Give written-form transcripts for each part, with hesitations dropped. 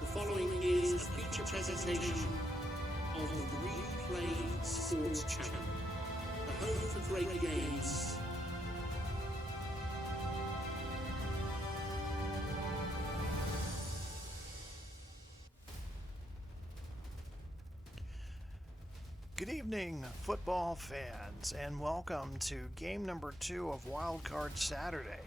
The following is a feature presentation of the Replay Sports Channel, the home for great games. Good evening, football fans, and welcome to game number 2 of Wildcard Saturday.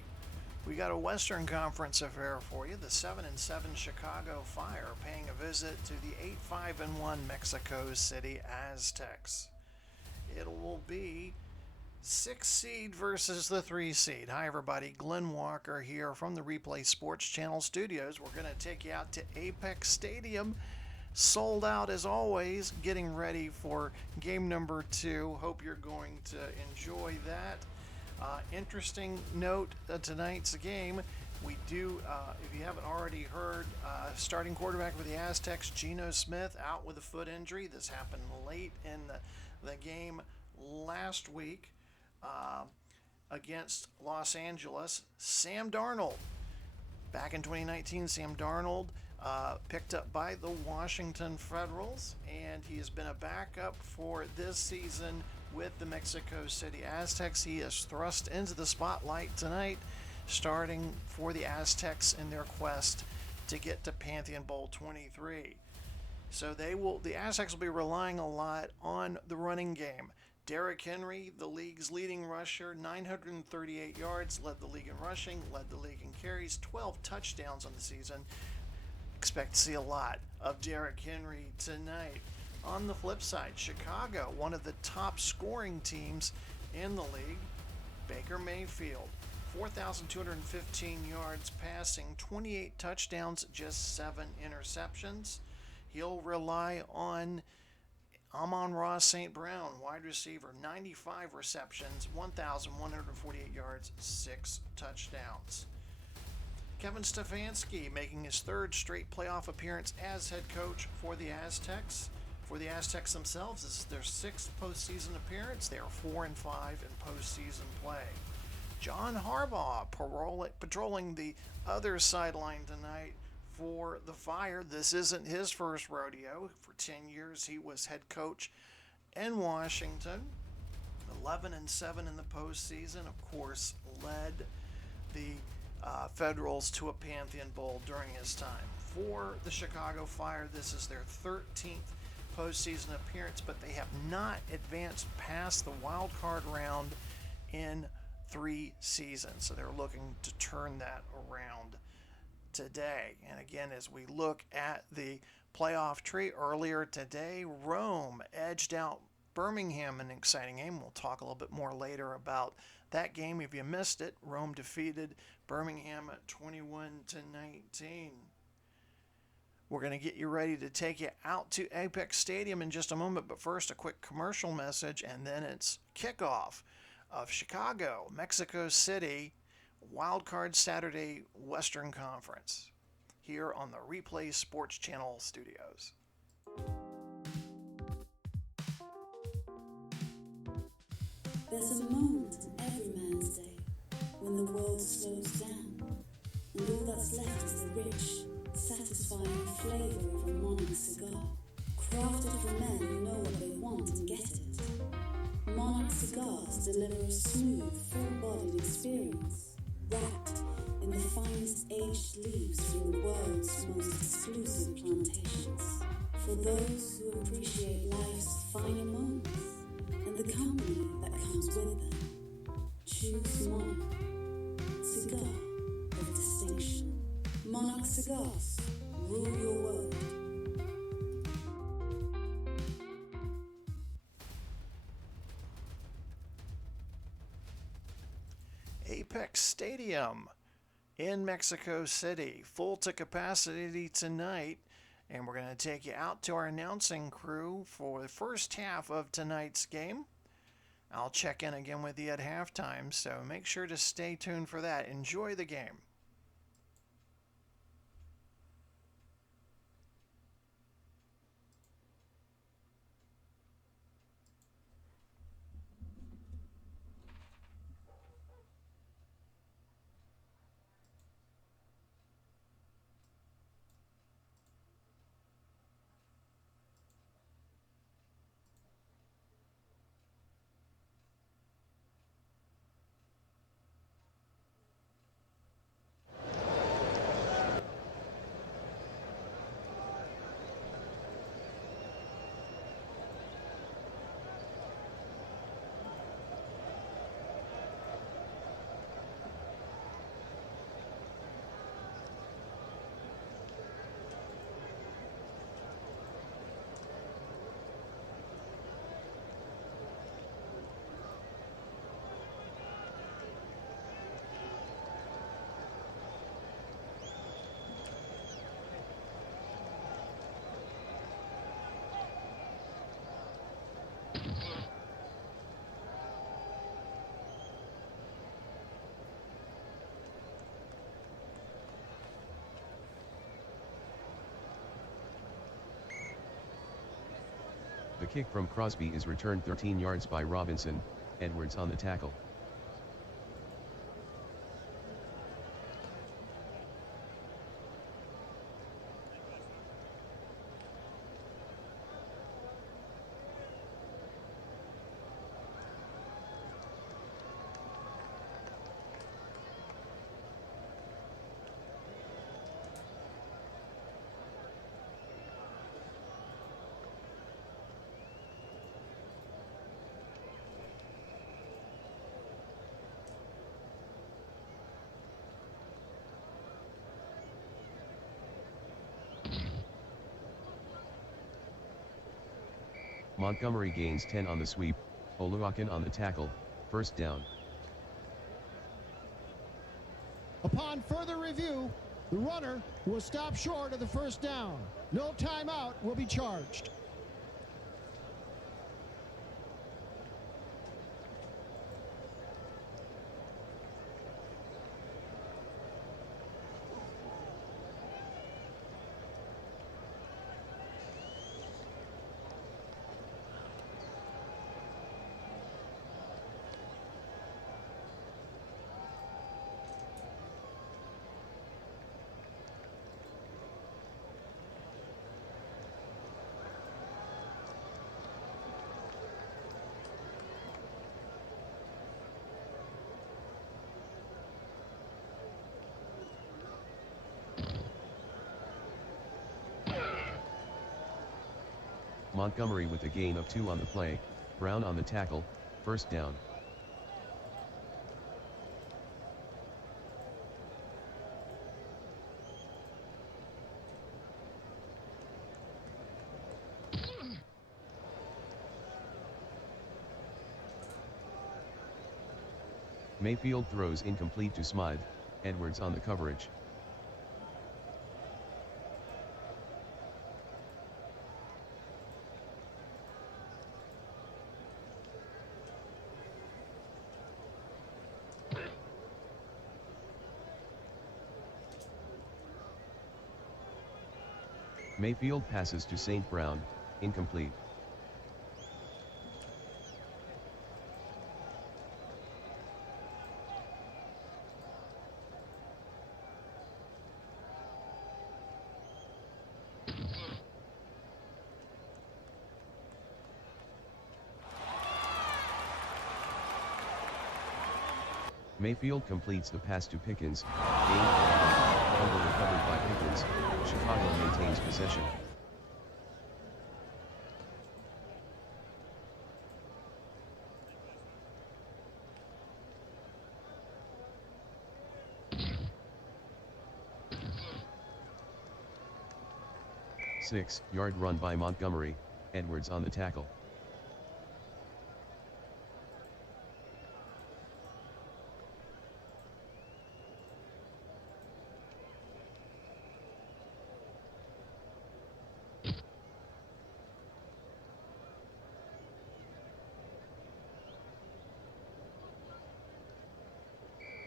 We got a Western Conference affair for you. The 7-7 Chicago Fire paying a visit to the 8-5-1 Mexico City Aztecs. It will be 6 seed versus the 3 seed. Hi everybody, Glenn Walker here from the Replay Sports Channel studios. We're going to take you out to Apex Stadium. Sold out as always, getting ready for game number 2. Hope you're going to enjoy that. Interesting note tonight's game. We do, if you haven't already heard, starting quarterback for the Aztecs, Geno Smith, out with a foot injury. This happened late in the game last week against Los Angeles. Sam Darnold. Back in 2019, Sam Darnold picked up by the Washington Federals, and he has been a backup for this season with the Mexico City Aztecs. He is thrust into the spotlight tonight, starting for the Aztecs in their quest to get to Pantheon Bowl 23. So the Aztecs will be relying a lot on the running game. Derrick Henry, the league's leading rusher, 938 yards, led the league in rushing, led the league in carries, 12 touchdowns on the season. Expect to see a lot of Derrick Henry tonight. On the flip side, Chicago, one of the top scoring teams in the league, Baker Mayfield, 4,215 yards passing, 28 touchdowns, just 7 interceptions. He'll rely on Amon-Ra St. Brown, wide receiver, 95 receptions, 1,148 yards, 6 touchdowns. Kevin Stefanski making his 3rd straight playoff appearance as head coach for the Aztecs. For the Aztecs themselves, this is their 6th postseason appearance. They are 4-5 in postseason play. John Harbaugh patrolling the other sideline tonight for the Fire. This isn't his first rodeo. For 10 years, he was head coach in Washington. 11-7 in the postseason. Of course, led the Federals to a Pantheon Bowl during his time. For the Chicago Fire, this is their 13th postseason appearance, but they have not advanced past the wild card round in 3 seasons. So they're looking to turn that around today. And again, as we look at the playoff tree earlier today, Rome edged out Birmingham in an exciting game. We'll talk a little bit more later about that game. If you missed it, Rome defeated Birmingham at 21-19. We're going to get you ready to take you out to Apex Stadium in just a moment, but first a quick commercial message, and then it's kickoff of Chicago, Mexico City, Wildcard Saturday Western Conference here on the Replay Sports Channel studios. There's a moment in every man's day when the world slows down, and all that's left is the rich, satisfying flavor of a Monarch cigar, crafted for men who know what they want and get it. Monarch cigars deliver a smooth, full-bodied experience, wrapped in the finest aged leaves from the world's most exclusive plantations, for those who appreciate life's finer moments and the company that comes with them. Choose Monarch, cigar of distinction. Monarch Cigars, rule your world. Apex Stadium in Mexico City, full to capacity tonight, and we're going to take you out to our announcing crew for the first half of tonight's game. I'll check in again with you at halftime, so make sure to stay tuned for that. Enjoy the game. The kick from Crosby is returned 13 yards by Robinson, Edwards on the tackle. Montgomery gains 10 on the sweep, Oluwakin on the tackle, first down. Upon further review, the runner was stopped short of the first down. No timeout will be charged. Montgomery with a gain of 2 on the play, Brown on the tackle, first down. Mayfield throws incomplete to Smythe, Edwards on the coverage. Mayfield passes to St. Brown, incomplete. Mayfield completes the pass to Pickens, fumble recovered by Pickens, Chicago maintains possession. 6-yard run by Montgomery, Edwards on the tackle.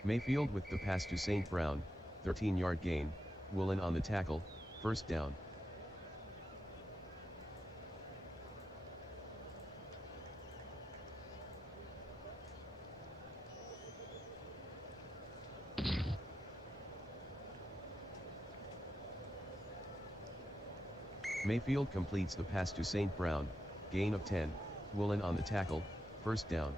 Mayfield with the pass to St. Brown, 13-yard gain, Woolen on the tackle, first down. Mayfield completes the pass to St. Brown, gain of 10, Woolen on the tackle, first down.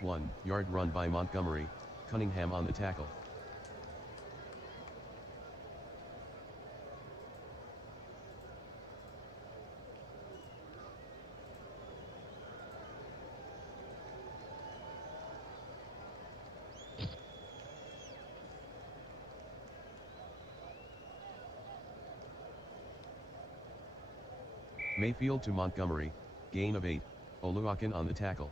One-yard run by Montgomery, Cunningham on the tackle. Mayfield to Montgomery, gain of 8, Oluwakin on the tackle.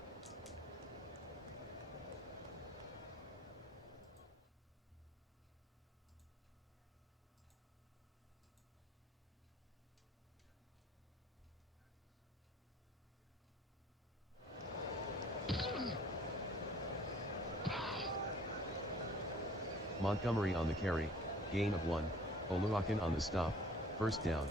Montgomery on the carry, gain of 1, Oluwakin on the stop, first down.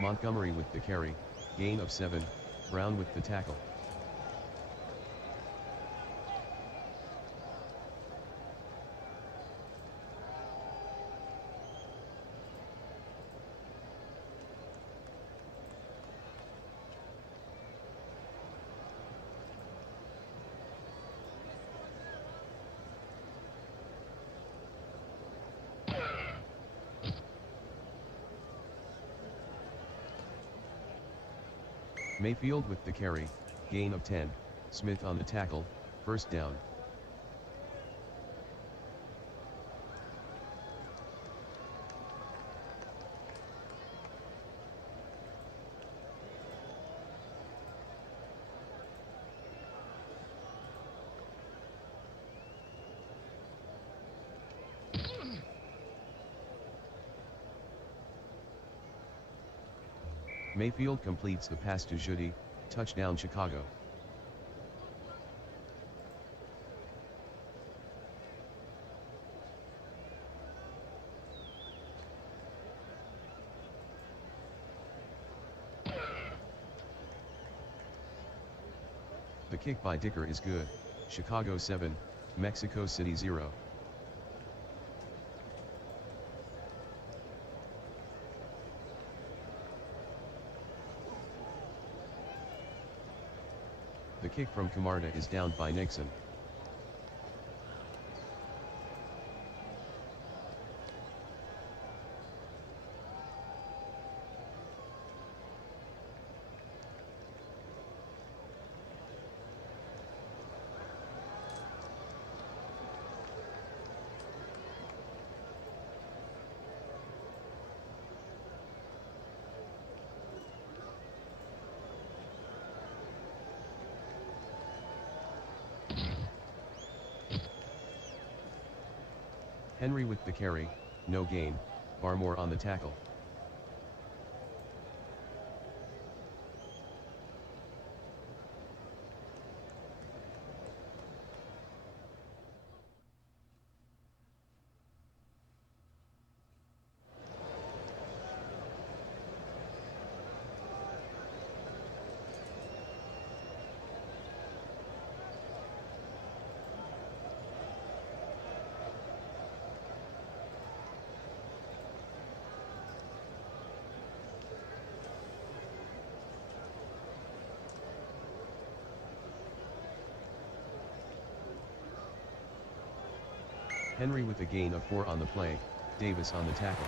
Montgomery with the carry, gain of 7, Brown with the tackle. Mayfield with the carry, gain of 10, Smith on the tackle, first down. Mayfield completes the pass to Judy, touchdown Chicago. The kick by Dicker is good, Chicago 7, Mexico City 0. The kick from Camarda is downed by Nixon. Henry with the carry, no gain, Barmore on the tackle. Henry with a gain of 4 on the play, Davis on the tackle.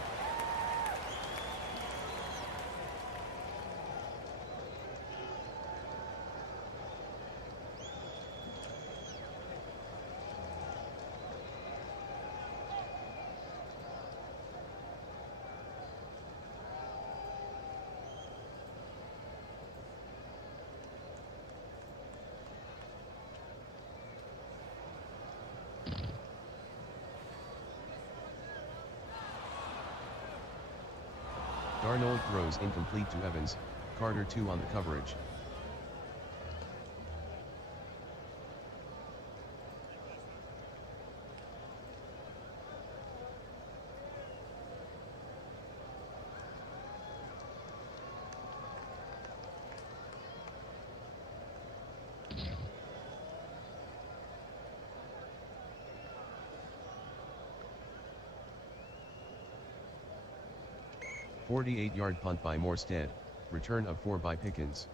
Darnold throws incomplete to Evans, Carter 2 on the coverage. "48-yard punt by Morstead, return of 4 by Pickens."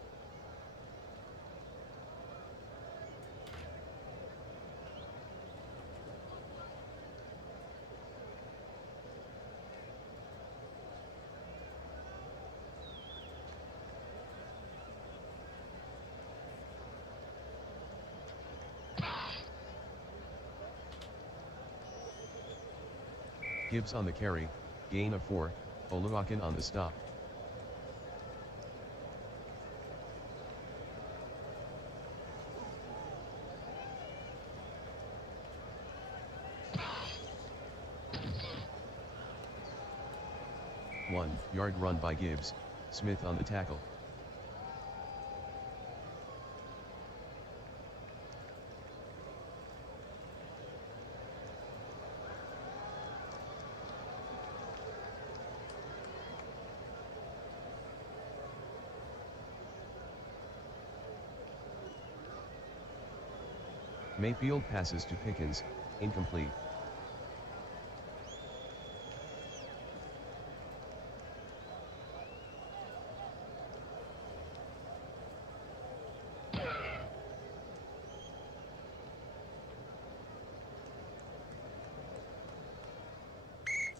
Gibbs on the carry, gain of 4, Oluwakin on the stop. "1-yard run by Gibbs, Smith on the tackle." Mayfield passes to Pickens, incomplete.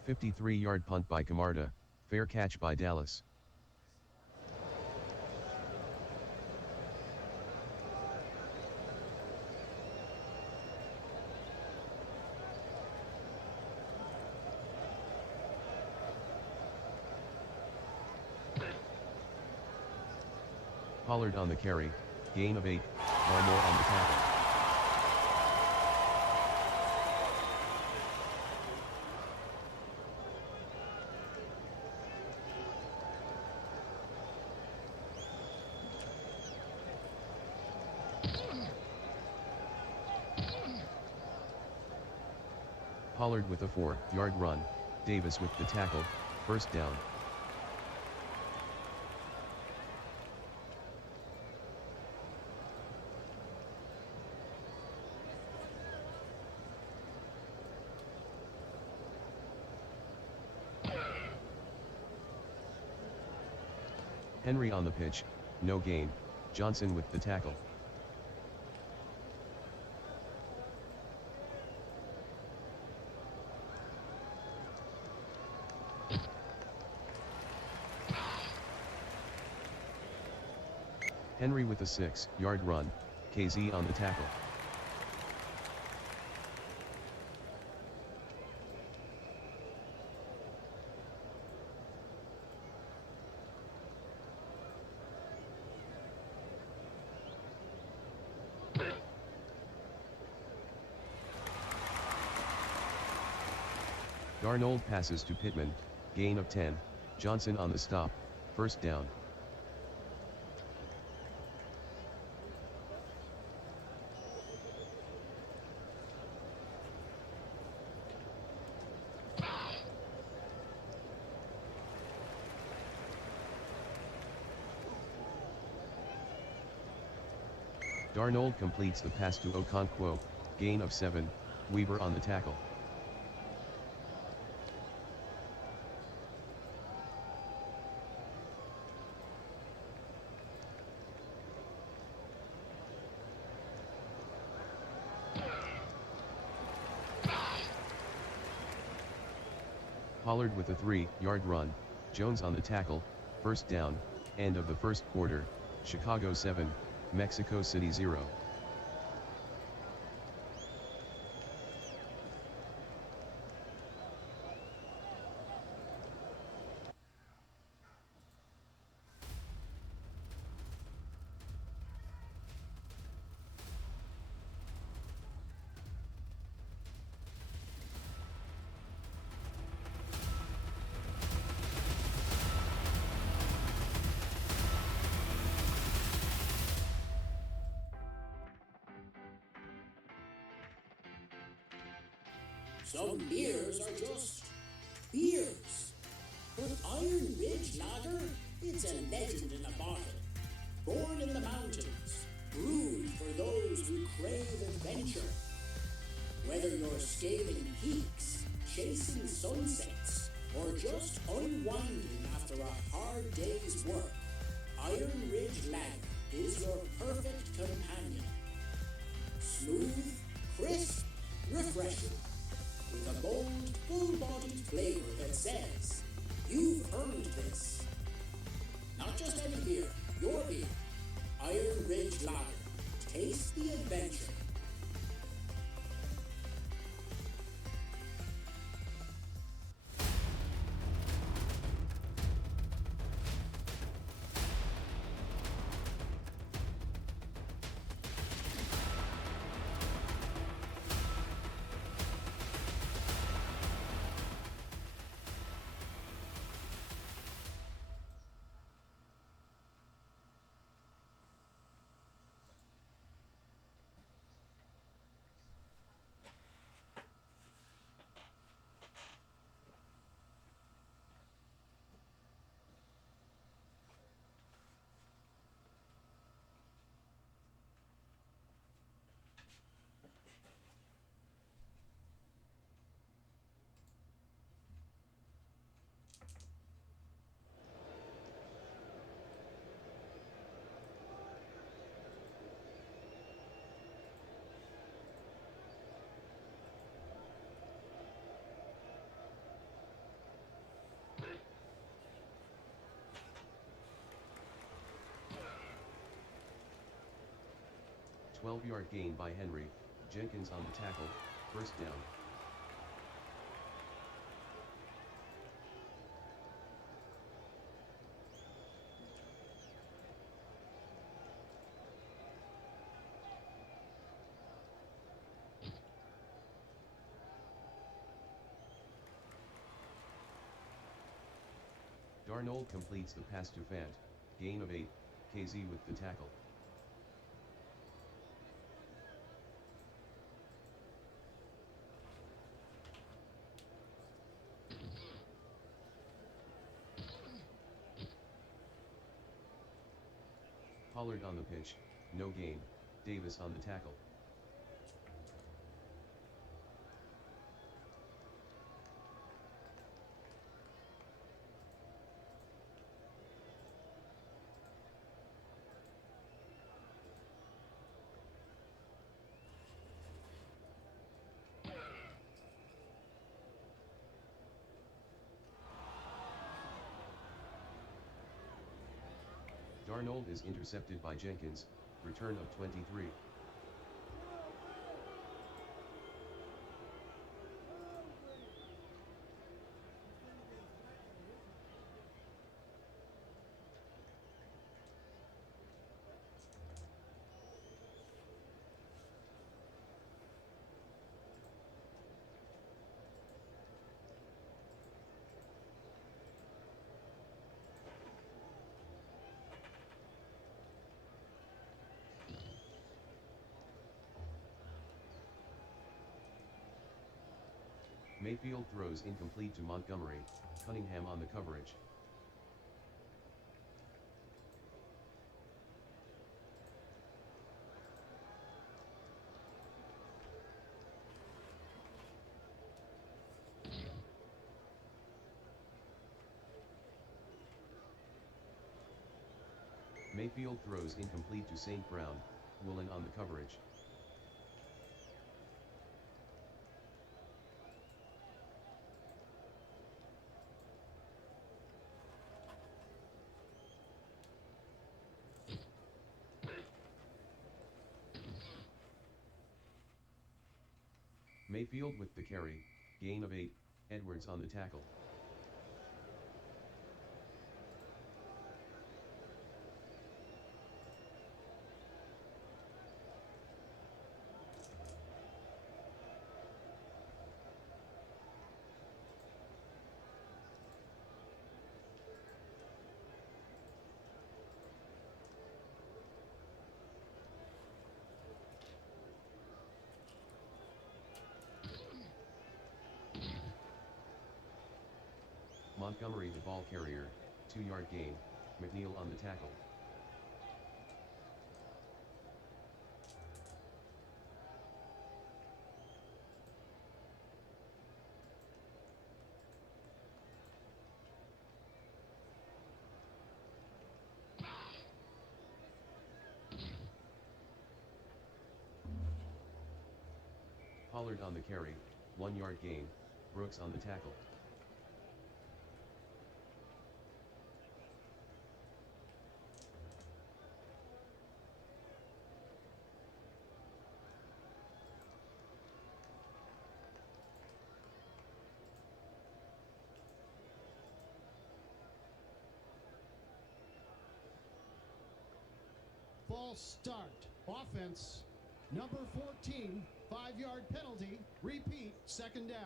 "53-yard punt by Camarda, fair catch by Dallas." Pollard on the carry, gain of 8, Barmore on the tackle. Pollard with a 4-yard run, Davis with the tackle, first down. Henry on the pitch, no gain, Johnson with the tackle. Henry with a 6-yard run, KZ on the tackle. Darnold passes to Pittman, gain of 10, Johnson on the stop, first down. Darnold completes the pass to Okonkwo, gain of 7, Weaver on the tackle. Pollard with a 3-yard run, Jones on the tackle, first down, end of the first quarter, Chicago 7, Mexico City 0. Some beers are just beers. But Iron Ridge Lager, it's a legend in a bottle. Born in the mountains, brewed for those who crave adventure. Whether you're scaling peaks, chasing sunsets, or just unwinding after a hard day's work, Iron Ridge Lager is your perfect companion. Smooth, crisp, refreshing, with a bold, full-bodied flavor that says, you've earned this. Not just any beer, your beer. Iron Ridge Lager. Taste the adventure. A 12-yard gain by Henry, Jenkins on the tackle, first down. Darnold completes the pass to Fant, gain of 8, KZ with the tackle. Pollard on the pitch, no gain, Davis on the tackle. Darnold is intercepted by Jenkins, return of 23. Mayfield throws incomplete to Montgomery, Cunningham on the coverage. Mayfield throws incomplete to St. Brown, Woolen on the coverage. Mayfield with the carry, gain of 8, Edwards on the tackle. Montgomery the ball carrier, 2-yard gain, McNeil on the tackle. Pollard on the carry, 1-yard gain, Brooks on the tackle. False start. Offense. Number 14, 5-yard penalty. Repeat, second down.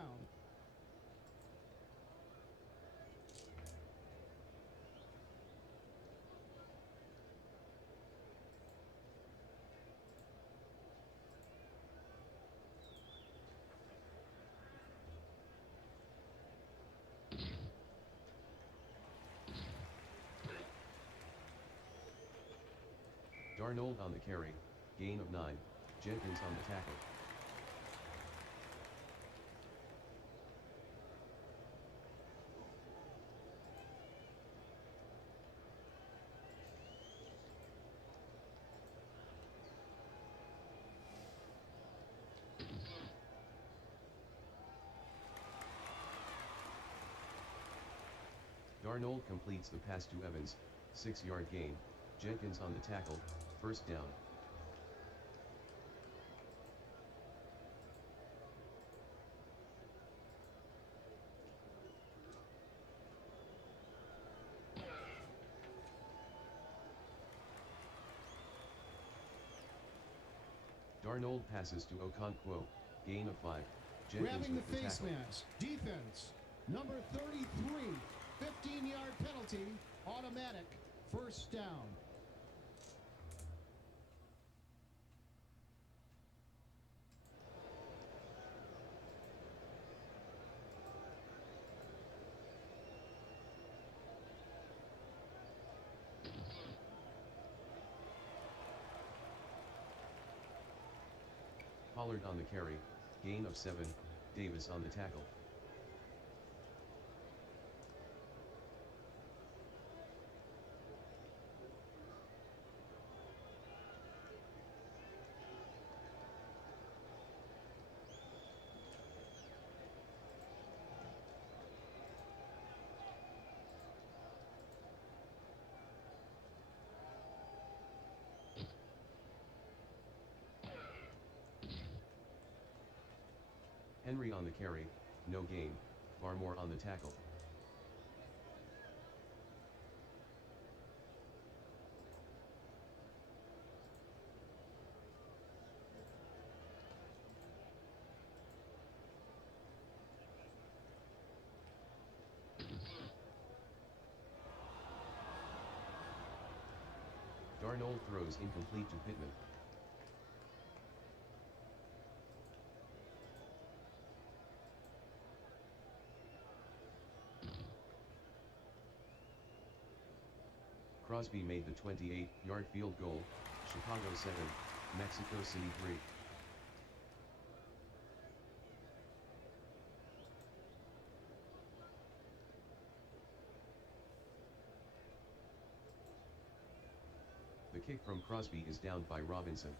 Darnold on the carry, gain of 9, Jenkins on the tackle. Darnold completes the pass to Evans, 6-yard gain, Jenkins on the tackle, first down. Darnold passes to Okonkwo, gain of 5, Jenkins Grabbing with the face tackle. mask. Defense. Number 33, 15-yard penalty, automatic, first down. Pollard on the carry, gain of 7, Davis on the tackle. Henry on the carry, no gain, Barmore on the tackle. Darnold throws incomplete to Pittman. Crosby made the 28-yard field goal, Chicago 7, Mexico City 3. The kick from Crosby is downed by Robinson.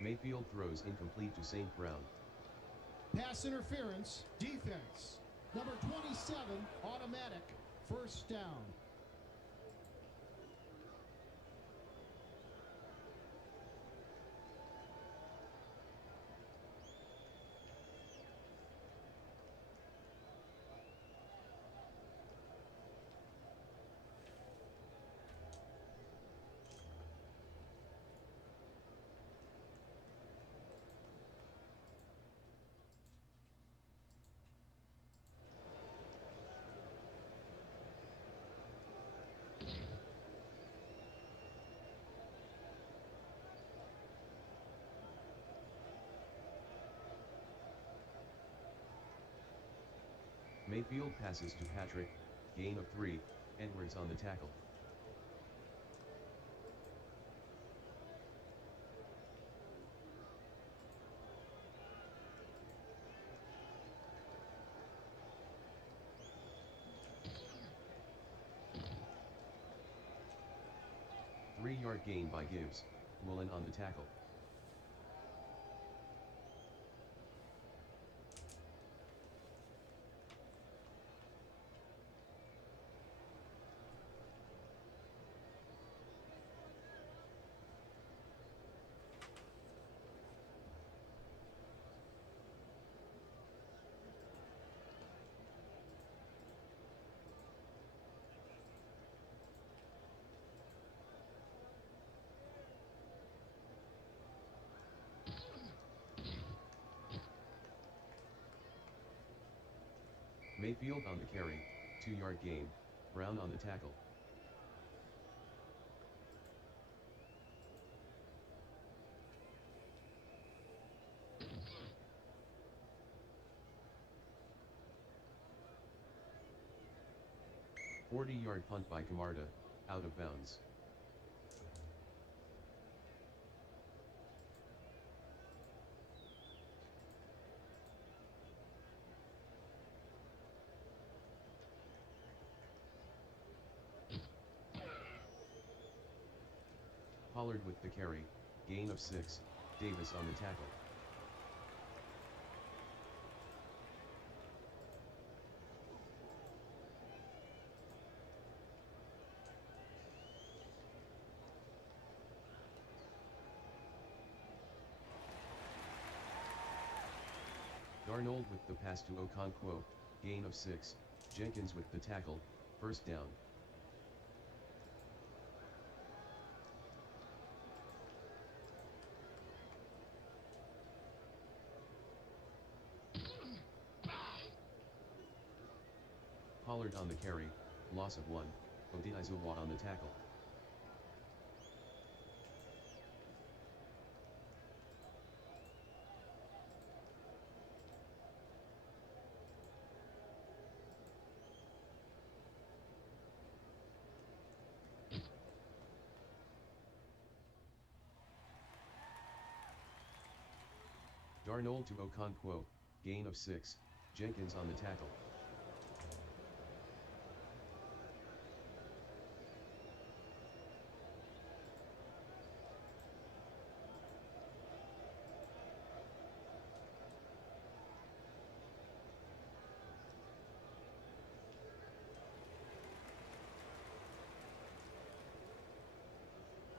Mayfield throws incomplete to St. Brown. Pass interference, defense. Number 27, automatic, first down. Mayfield passes to Patrick, gain of 3, Edwards on the tackle. Three-yard gain by Gibbs, Woolen on the tackle. Mayfield on the carry, 2-yard gain, Brown on the tackle. "40-yard punt by Camarda, out of bounds. Pollard with the carry, gain of 6, Davis on the tackle. Darnold with the pass to Okonkwo, gain of 6, Jenkins with the tackle, first down. Pollard on the carry, loss of 1, Odiaizuwa on the tackle. Darnold to Okonkwo, gain of 6, Jenkins on the tackle.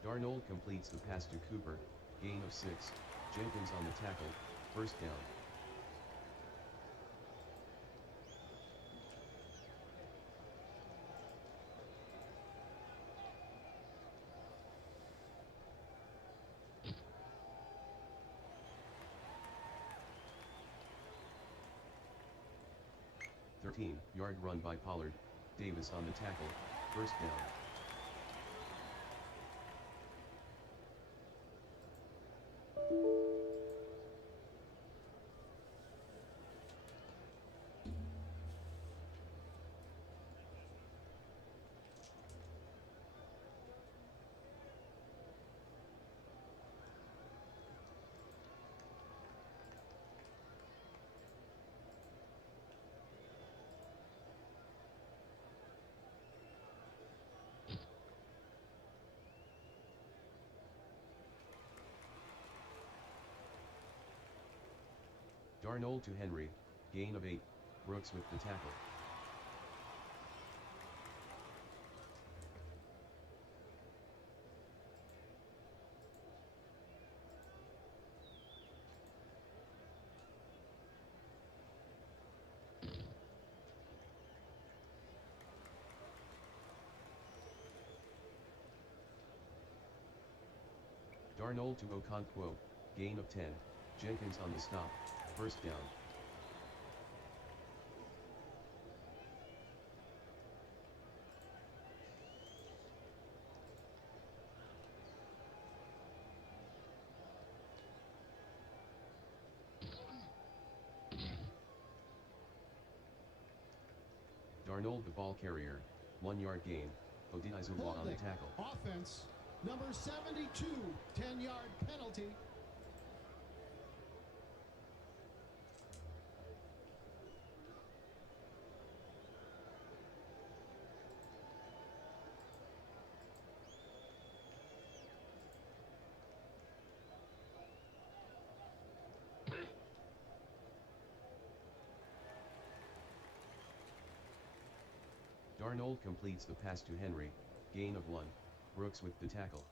Darnold completes the pass to Cooper, gain of 6, Jenkins on the tackle, first down. "13-yard run by Pollard, Davis on the tackle, first down." Darnold to Henry, gain of 8, Brooks with the tackle. Darnold to Okonkwo, gain of 10, Jenkins on the stop, first down. Darnold the ball carrier, 1 yard gain, Odizuwa on the tackle. Offense, number 72, 10-yard penalty. Darnold completes the pass to Henry, gain of 1, Brooks with the tackle.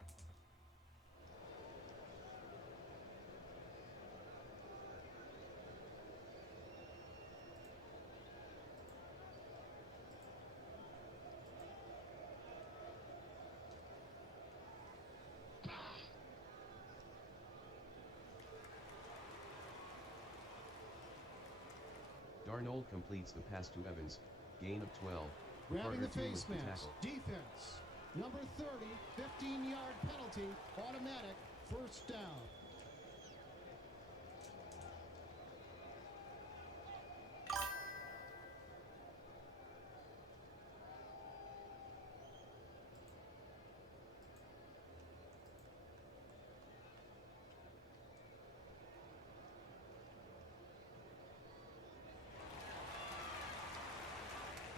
Darnold completes the pass to Evans, gain of 12, Grabbing the Carter face with the mask. tackle. Defense, number 30, 15-yard penalty, automatic, first down.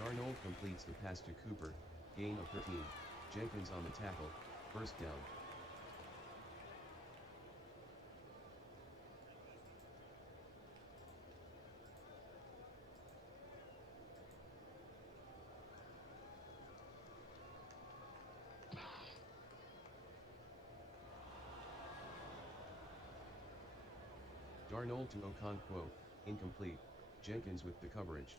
Darnold completes the pass to Cooper, gain of 13, Jenkins on the tackle, first down. Darnold to Okonkwo, incomplete, Jenkins with the coverage.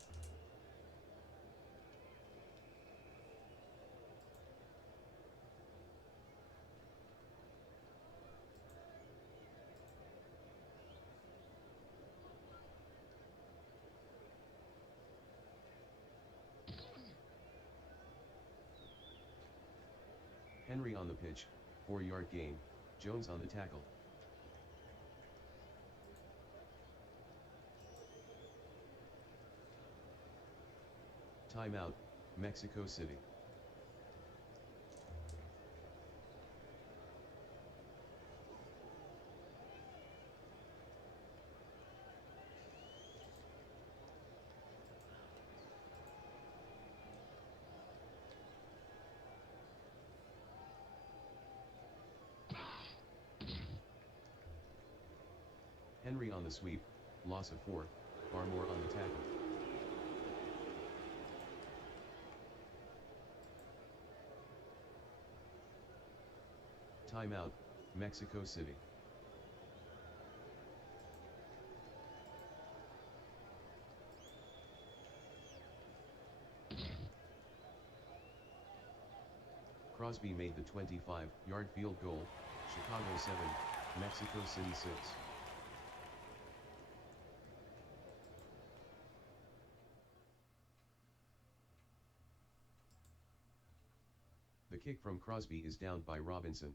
Henry on the pitch, 4-yard gain, Jones on the tackle. Timeout, Mexico City. Henry on the sweep, loss of 4, Barmore on the tackle. Timeout, Mexico City. Crosby made the 25-yard field goal, Chicago 7, Mexico City 6. The kick from Crosby is downed by Robinson.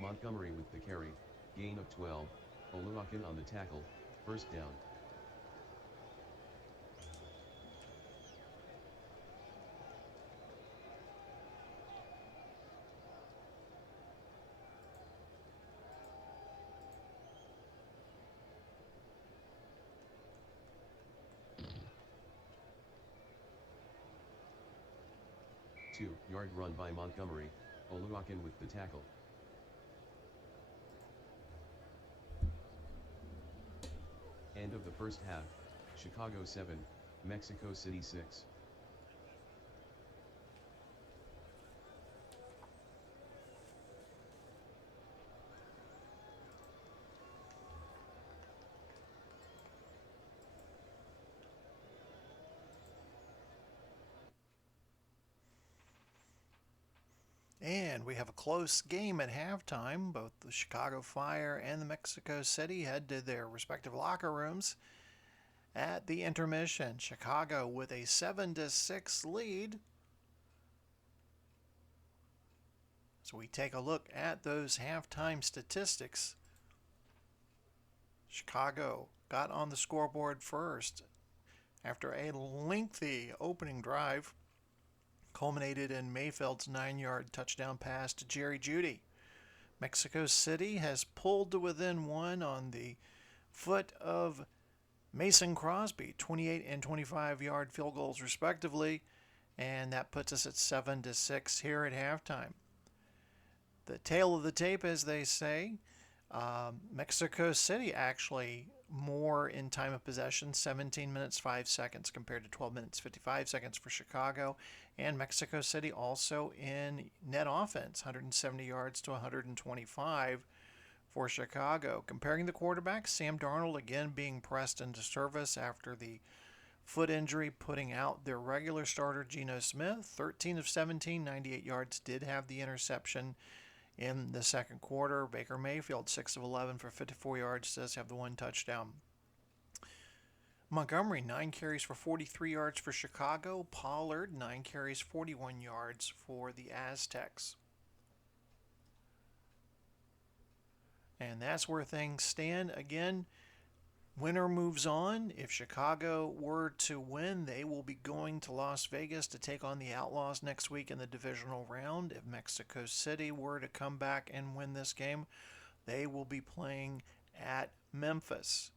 Montgomery with the carry, gain of 12, Oluwakin on the tackle, first down. 2-yard run by Montgomery, Oluwakin with the tackle. End of the first half, Chicago 7, Mexico City 6. And we have a close game at halftime. Both the Chicago Fire and the Mexico City head to their respective locker rooms at the intermission. Chicago with a 7-6 lead. So we take a look at those halftime statistics. Chicago got on the scoreboard first after a lengthy opening drive. Culminated in Mayfield's 9-yard touchdown pass to Jerry Jeudy. Mexico City has pulled to within one on the foot of Mason Crosby, 28 and 25-yard field goals respectively, and that puts us at 7-6 here at halftime. The tail of the tape, as they say, Mexico City actually more in time of possession, 17 minutes 5 seconds compared to 12 minutes 55 seconds for Chicago, and Mexico City also in net offense, 170 yards to 125 for Chicago. Comparing the quarterbacks, Sam Darnold again being pressed into service after the foot injury, putting out their regular starter Geno Smith. 13 of 17, 98 yards, did have the interception in the second quarter. Baker Mayfield, 6 of 11 for 54 yards, does have the one touchdown. Montgomery, 9 carries for 43 yards for Chicago. Pollard, 9 carries, 41 yards for the Aztecs. And that's where things stand. Again, winner moves on. If Chicago were to win, they will be going to Las Vegas to take on the Outlaws next week in the divisional round. If Mexico City were to come back and win this game, they will be playing at Memphis.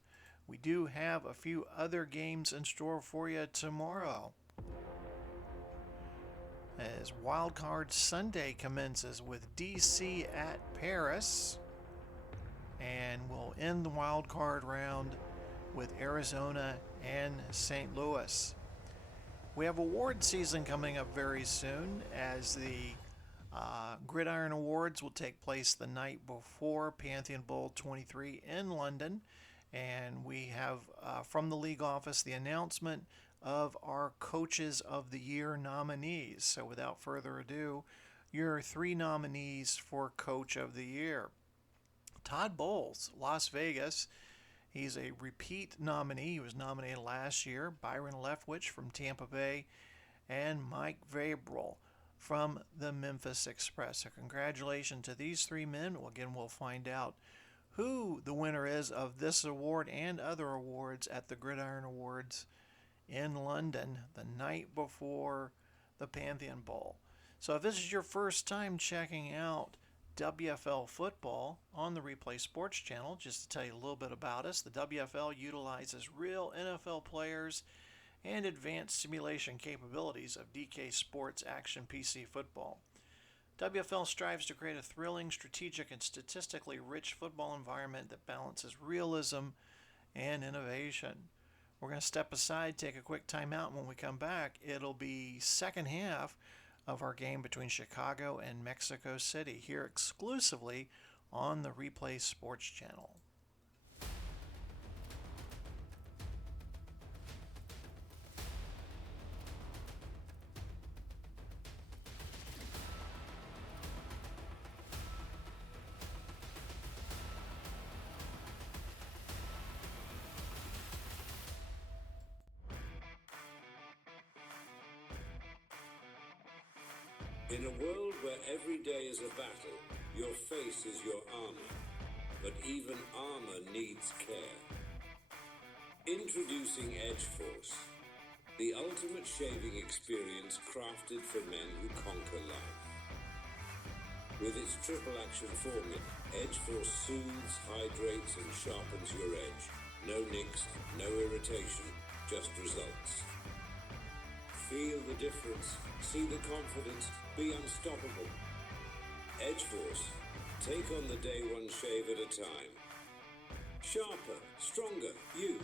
We do have a few other games in store for you tomorrow, as Wildcard Sunday commences with DC at Paris, and we'll end the wildcard round with Arizona and St. Louis. We have award season coming up very soon, as the Gridiron Awards will take place the night before Pantheon Bowl 23 in London. And we have from the league office the announcement of our Coaches of the Year nominees. So without further ado, your 3 nominees for Coach of the Year. Todd Bowles, Las Vegas. He's a repeat nominee. He was nominated last year. Byron Leftwich from Tampa Bay, and Mike Vrabel from the Memphis Express. So congratulations to these 3 men. Well, again, we'll find out who the winner is of this award and other awards at the Gridiron Awards in London the night before the Pantheon Bowl. So if this is your first time checking out WFL football on the Replay Sports Channel, just to tell you a little bit about us, the WFL utilizes real NFL players and advanced simulation capabilities of DK Sports Action PC football. WFL strives to create a thrilling, strategic, and statistically rich football environment that balances realism and innovation. We're going to step aside, take a quick timeout, and when we come back, it'll be second half of our game between Chicago and Mexico City, here exclusively on the Replay Sports Channel. In a world where every day is a battle, your face is your armor, but even armor needs care. Introducing Edge Force, the ultimate shaving experience crafted for men who conquer life. With its triple action formula, Edge Force soothes, hydrates, and sharpens your edge. No nicks, no irritation, just results. Feel the difference, see the confidence, be unstoppable. Edge Force. Take on the day one shave at a time. Sharper, stronger, you.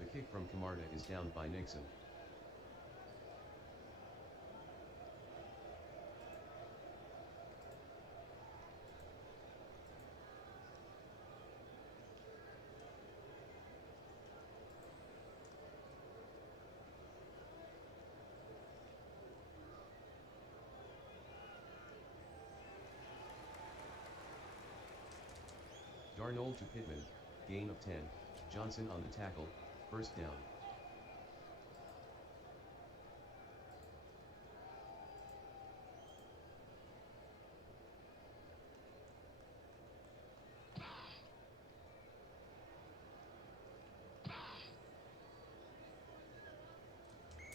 The kick from Camarda is down by Nixon. Darnold to Pittman, gain of 10, Johnson on the tackle, first down.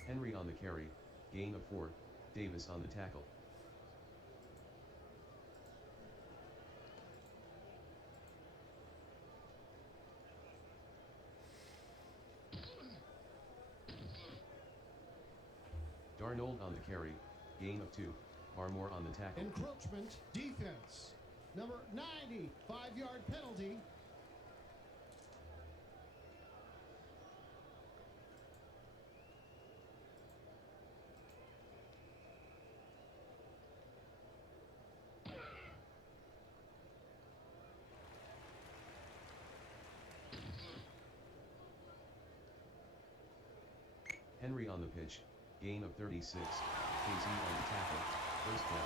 Henry on the carry, gain of 4, Davis on the tackle. Darnold on the carry, gain of 2, Barmore on the tackle. Encroachment defense. Number 90, 5-yard penalty. Henry on the pitch, gain of 36, KZ on the tackle, first down.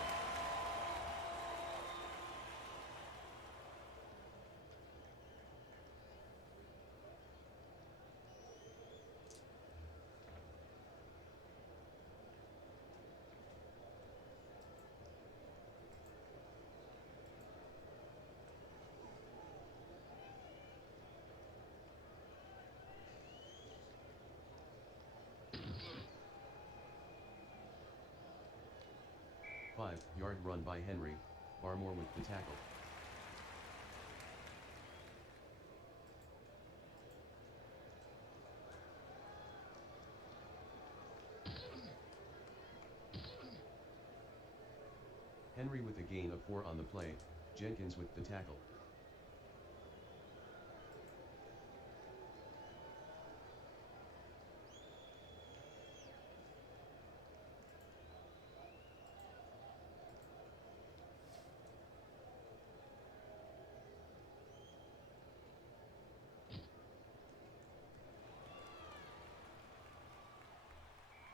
Yard run by Henry, Barmore with the tackle. Henry with a gain of 4 on the play, Jenkins with the tackle.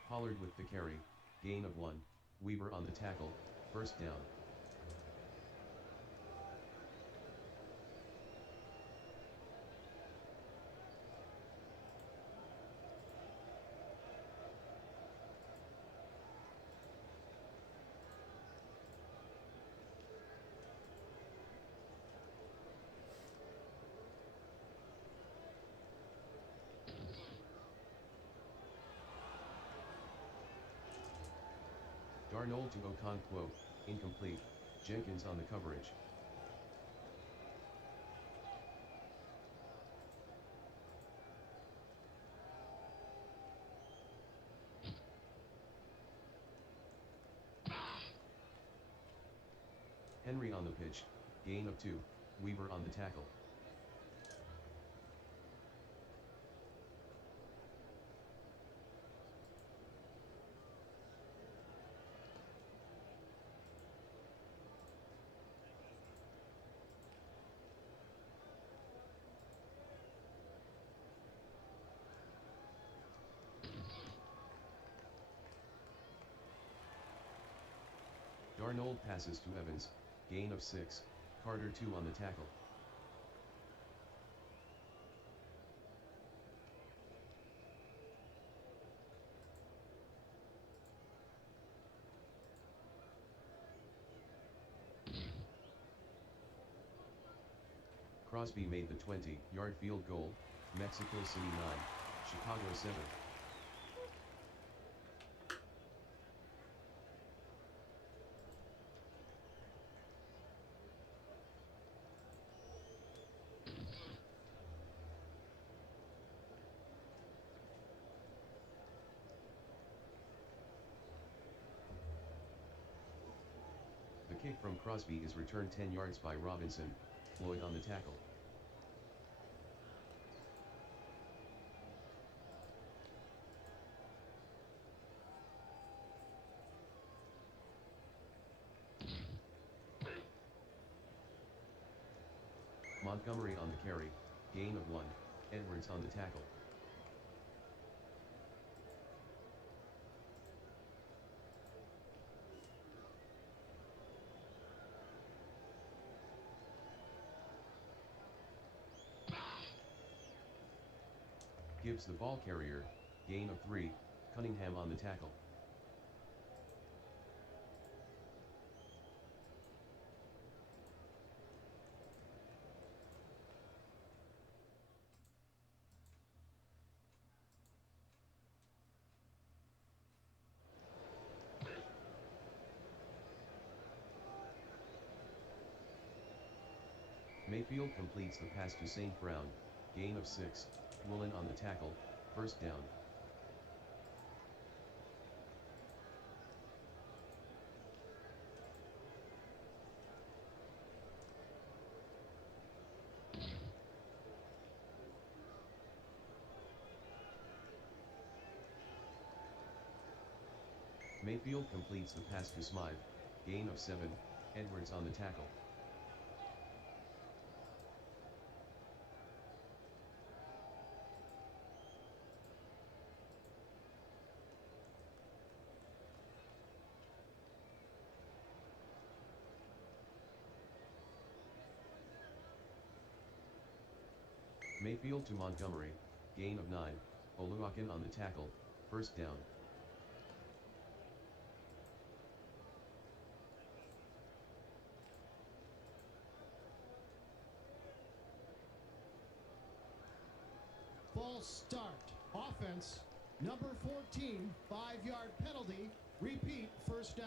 Pollard with the carry, gain of 1, Weaver on the tackle, first down. Darnold to Okonkwo, incomplete, Jenkins on the coverage. Henry on the pitch, gain of 2, Weaver on the tackle. Darnold passes to Evans, gain of 6, Carter 2 on the tackle. Crosby made the 20-yard field goal, Mexico City 9, Chicago 7. The kick from Crosby is returned 10 yards by Robinson, Floyd on the tackle. Montgomery on the carry, gain of 1, Edwards on the tackle. Gives the ball carrier, gain of 3, Cunningham on the tackle. Mayfield completes the pass to St. Brown, gain of 6, Woolen on the tackle, first down. Mayfield completes the pass to Smythe, gain of 7, Edwards on the tackle. Mayfield to Montgomery, gain of 9, Oluwakin on the tackle, first down. False start. Offense, number 14, 5-yard penalty. Repeat, first down.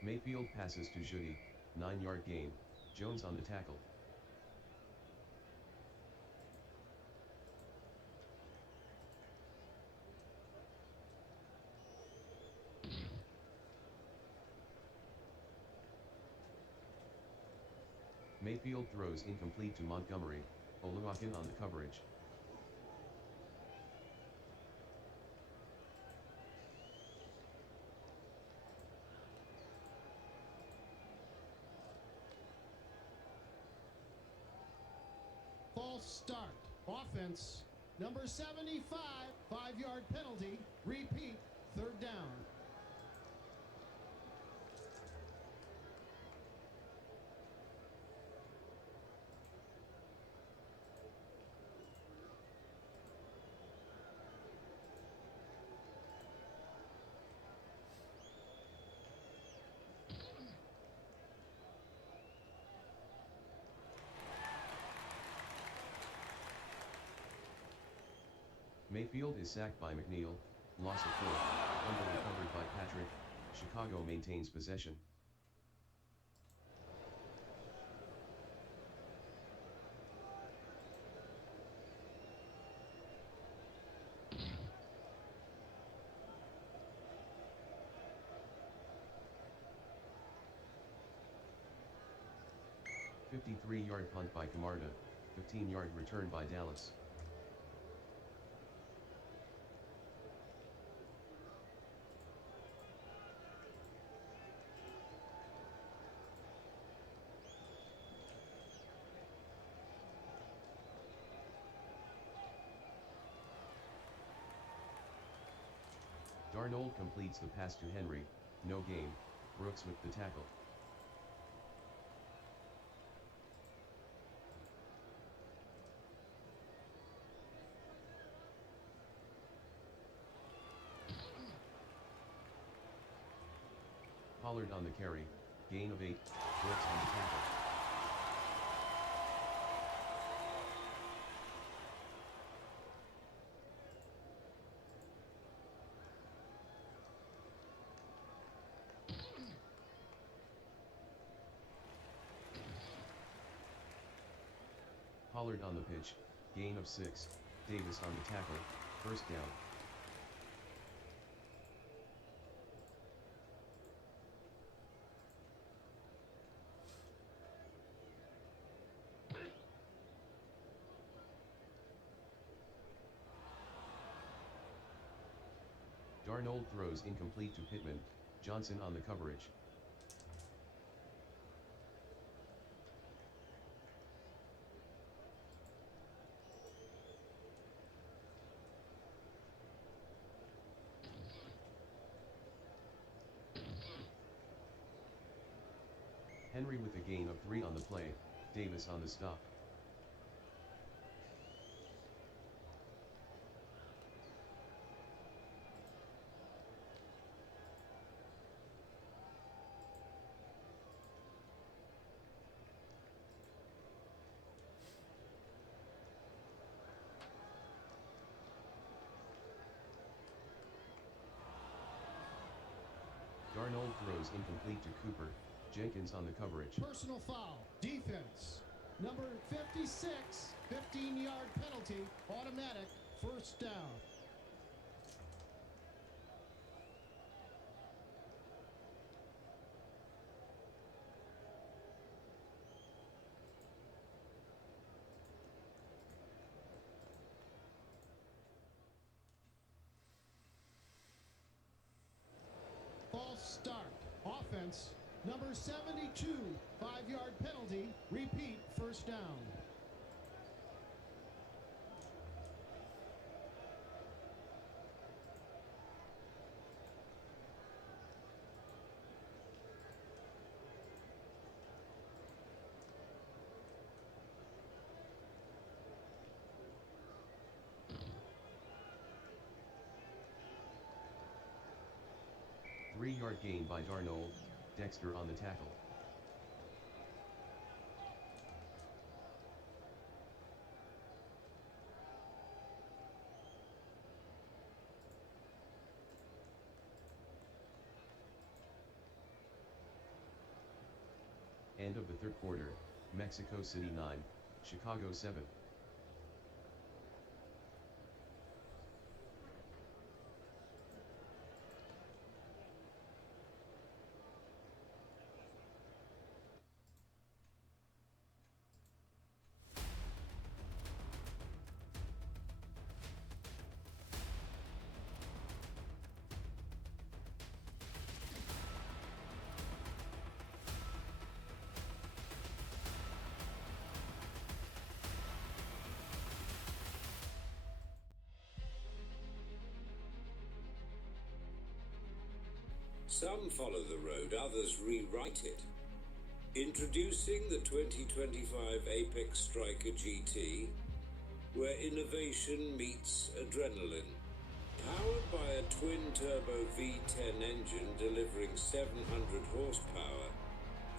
Mayfield passes to Judy, 9-yard gain, Jones on the tackle. Mayfield throws incomplete to Montgomery, Oluwakin on the coverage. False start. Offense, number 75, 5-yard penalty. Repeat, third down. Mayfield is sacked by McNeil, loss of 4, fumble recovered by Patrick, Chicago maintains possession. "53-yard punt by Camarda, 15-yard return by Dallas. Darnold completes the pass to Henry, no gain, Brooks with the tackle. Pollard on the carry, gain of 8, Brooks on the tackle. Pollard on the pitch, gain of 6, Davis on the tackle, first down. Darnold throws incomplete to Pittman, Johnson on the coverage. Henry with a gain of 3 on the play, Davis on the stop. Darnold throws incomplete to Cooper, Jenkins on the coverage. Personal foul. Defense. Number 56, 15-yard penalty, automatic, first down. False start. Offense. Number 72, 5-yard penalty, repeat, first down. Three-yard gain by Darnold, Dexter on the tackle. End of the third quarter, Mexico City 9, Chicago 7. Some follow the road, others rewrite it. Introducing the 2025 Apex Striker GT, where innovation meets adrenaline. Powered by a twin-turbo V10 engine delivering 700 horsepower,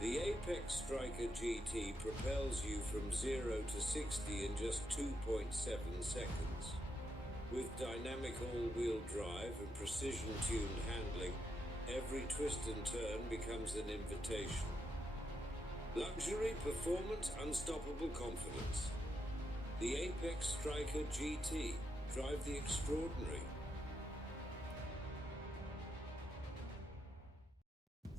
the Apex Striker GT propels you from 0 to 60 in just 2.7 seconds. With dynamic all-wheel drive and precision-tuned handling, every twist and turn becomes an invitation. Luxury, performance, unstoppable confidence. The Apex Striker GT. Drive the extraordinary.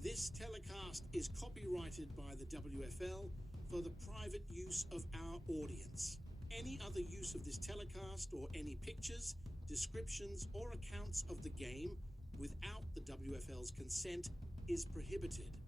This telecast is copyrighted by the WFL for the private use of our audience. Any other use of this telecast or any pictures, descriptions, or accounts of the game without the WFL's consent is prohibited.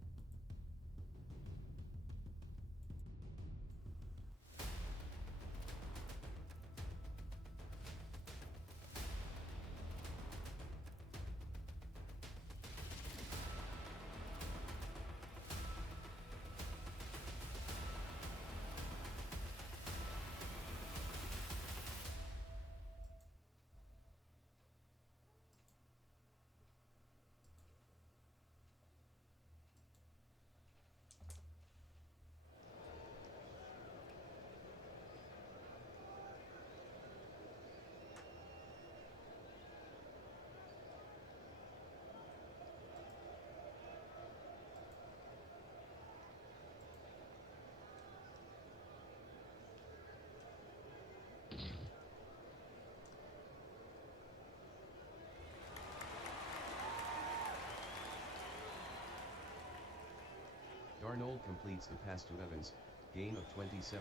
Darnold completes the pass to Evans, gain of 27,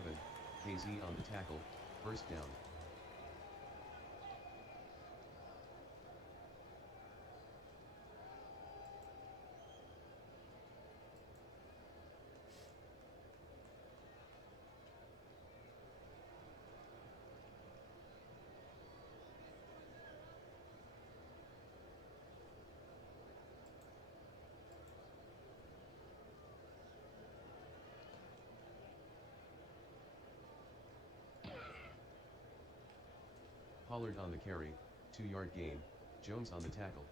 KZ on the tackle, first down. Pollard on the carry, 2-yard gain, Jones on the tackle.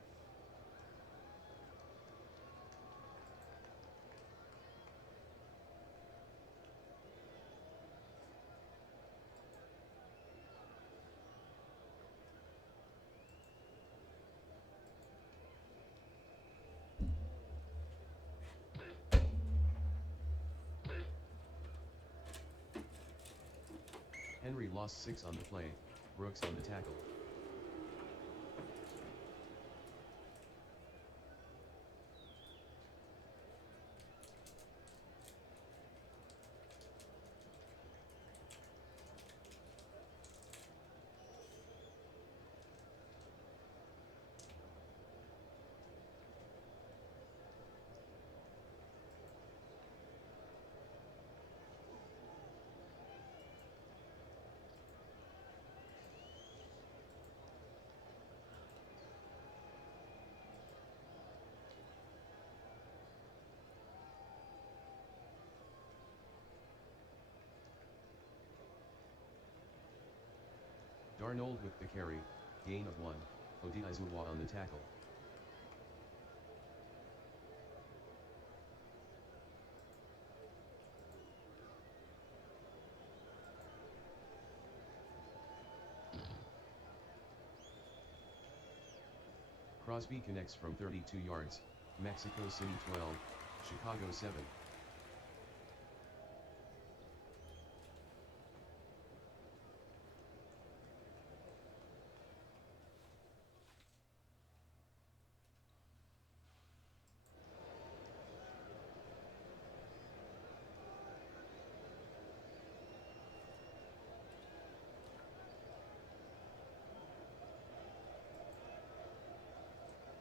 Henry lost 6 on the play, Brooks on the tackle. Darnold with the carry, gain of 1, Odizuwa on the tackle. Crosby connects from 32 yards, Mexico City 12, Chicago 7.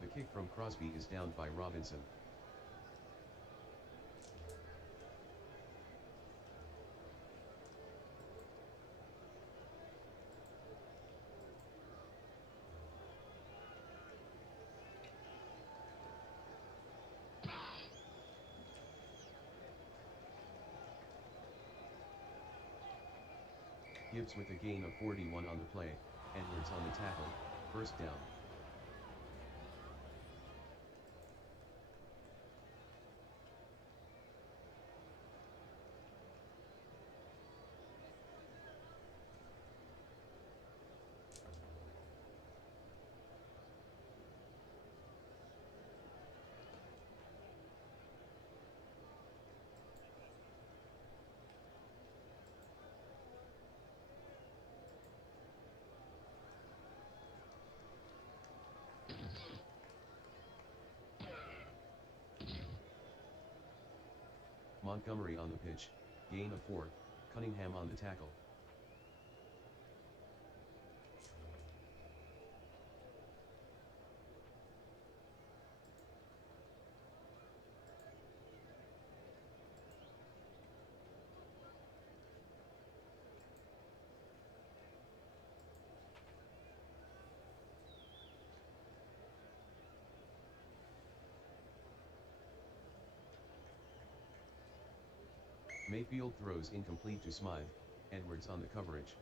The kick from Crosby is downed by Robinson. Gibbs with a gain of 41 on the play, Edwards on the tackle, first down. Montgomery on the pitch, gain of 4, Cunningham on the tackle. Mayfield throws incomplete to Smythe, Edwards on the coverage.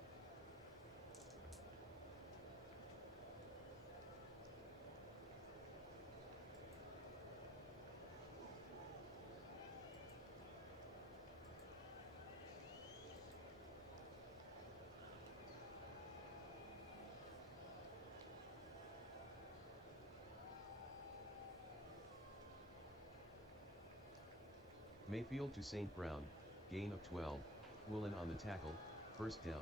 Mayfield to St. Brown, gain of 12, Woolen on the tackle, first down.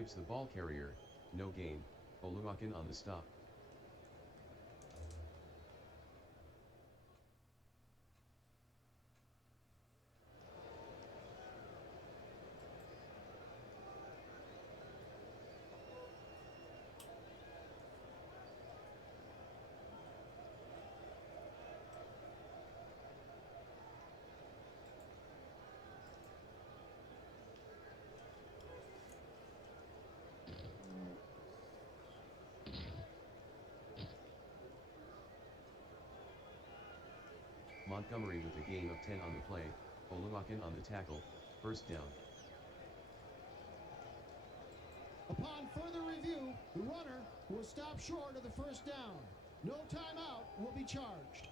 Gibbs the ball carrier, no gain, Oluwakin on the stop. Montgomery with a gain of 10 on the play, Oluwakin on the tackle, first down. Upon further review, the runner was stopped short of the first down. No timeout will be charged.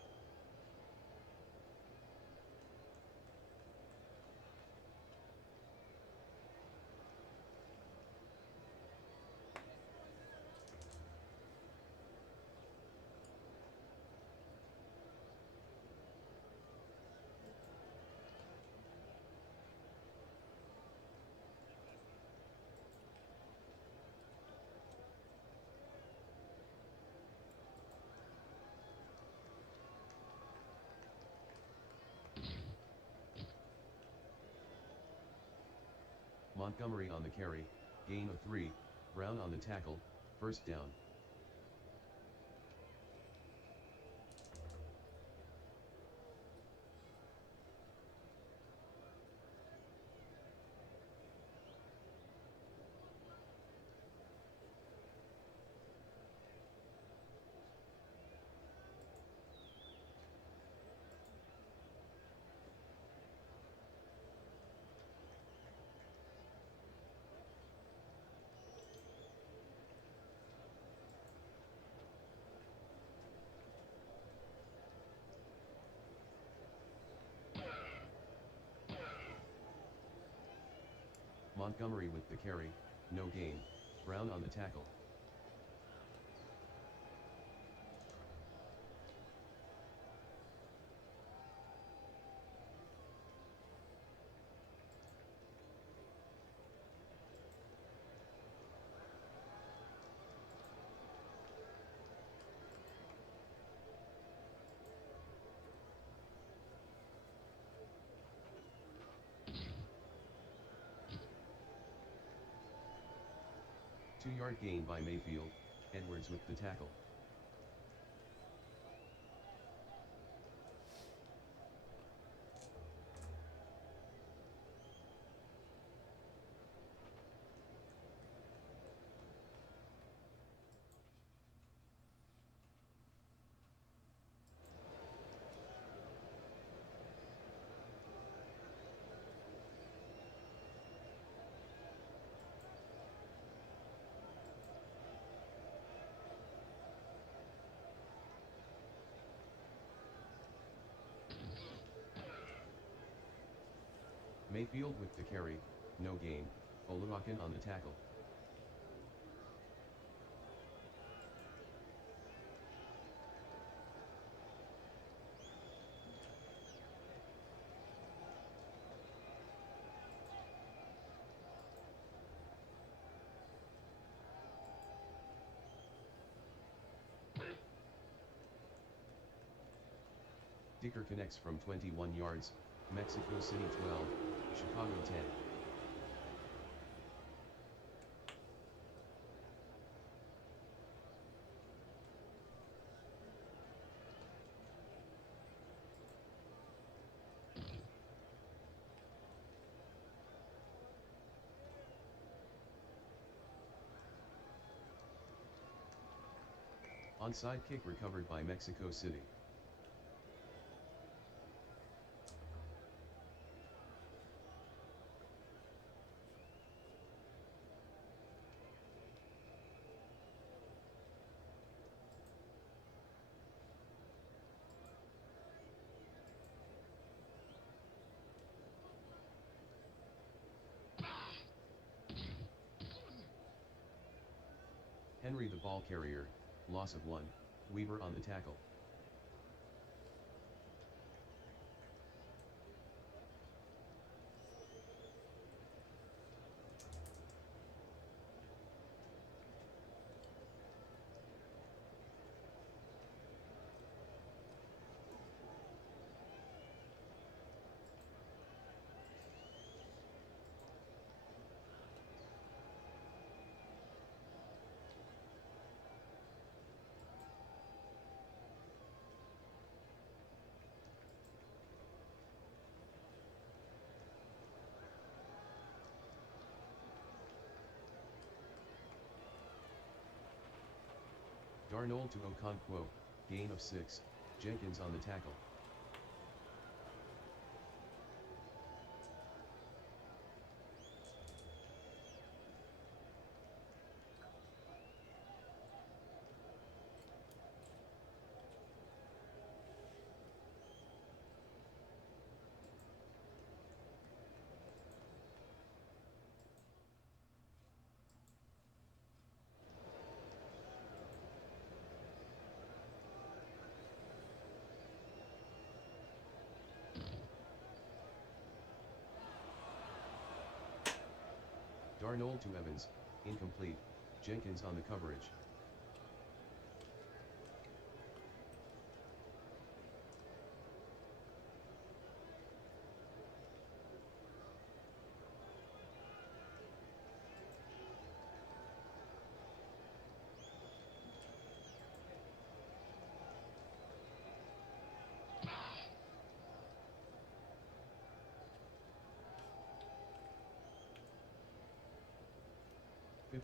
Montgomery on the carry, gain of 3, Brown on the tackle, first down. Montgomery with the carry, no gain, Brown on the tackle. Two-yard gain by Mayfield, Edwards with the tackle. Mayfield with the carry, no gain, Oluwakin on the tackle. Dicker connects from 21 yards, Mexico City 12, Chicago 10. Onside kick recovered by Mexico City. Henry the ball carrier, loss of 1, Weaver on the tackle. Darnold to Okonkwo, gain of 6, Jenkins on the tackle. Darnold to Evans, incomplete, Jenkins on the coverage.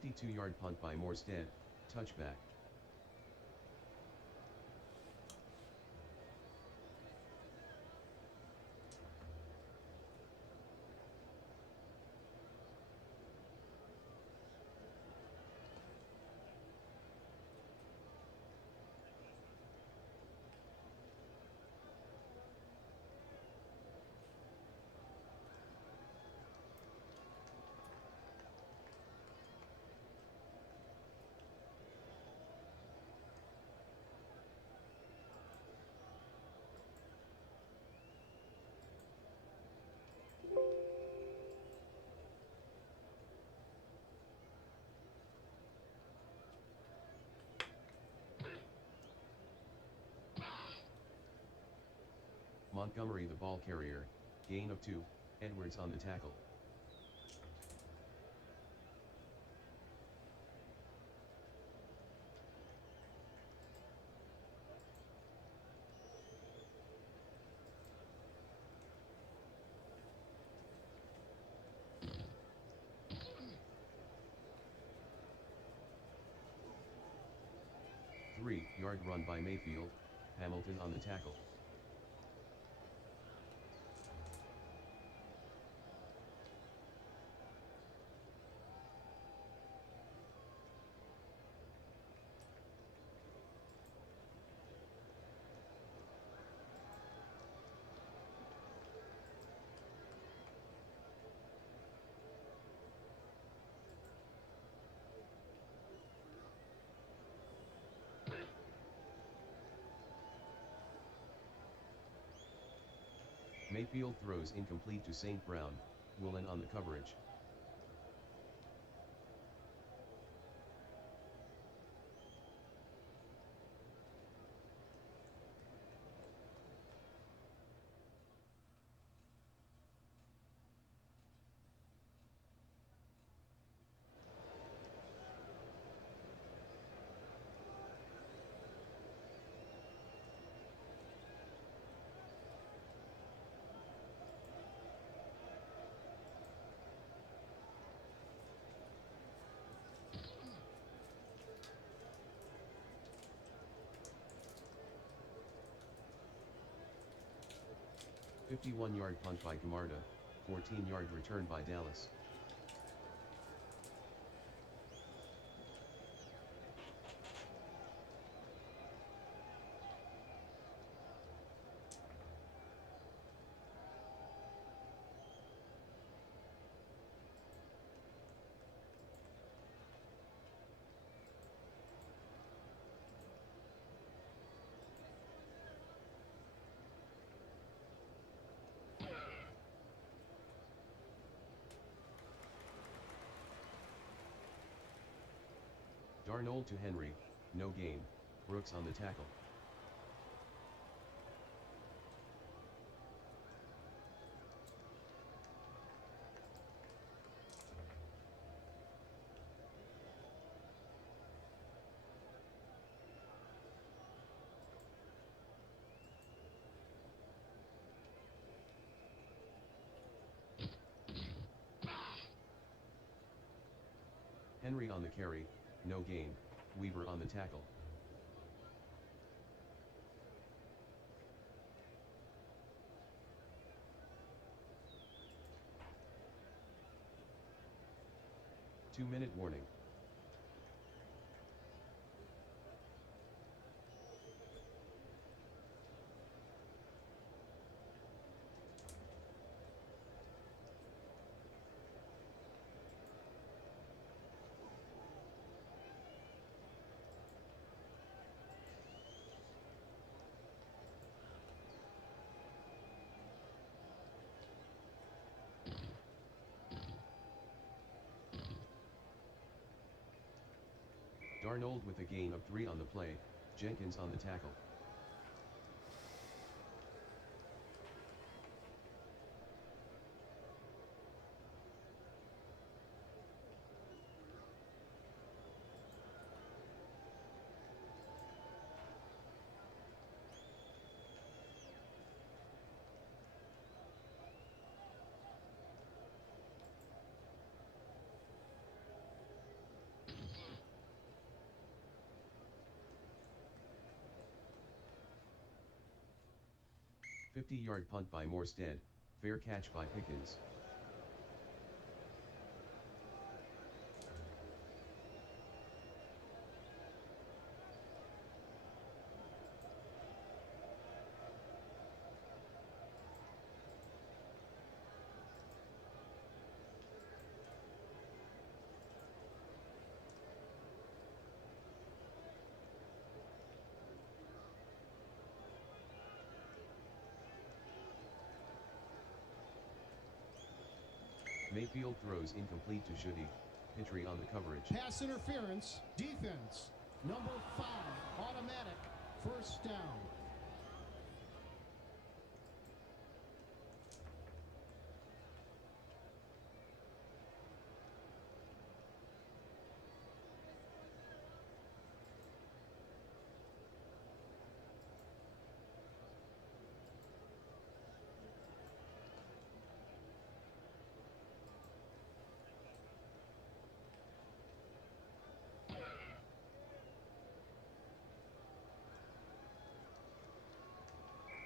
"52-yard punt by Morstead, touchback." Montgomery the ball carrier, gain of 2, Edwards on the tackle. Three-yard run by Mayfield, Hamilton on the tackle. Mayfield throws incomplete to St. Brown, Woolen on the coverage. "51-yard punt by Camarda, 14-yard return by Dallas." Darnold to Henry, no gain, Brooks on the tackle. Henry on the carry, no gain, Weaver on the tackle. 2-minute warning. Darnold with a gain of 3 on the play, Jenkins on the tackle. "50-yard punt by Morstead, fair catch by Pickens." Mayfield throws incomplete to Judy. Petrie on the coverage. Pass interference. Defense. Number 5. Automatic. First down.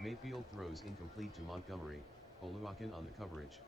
Mayfield throws incomplete to Montgomery. Oluwakin on the coverage.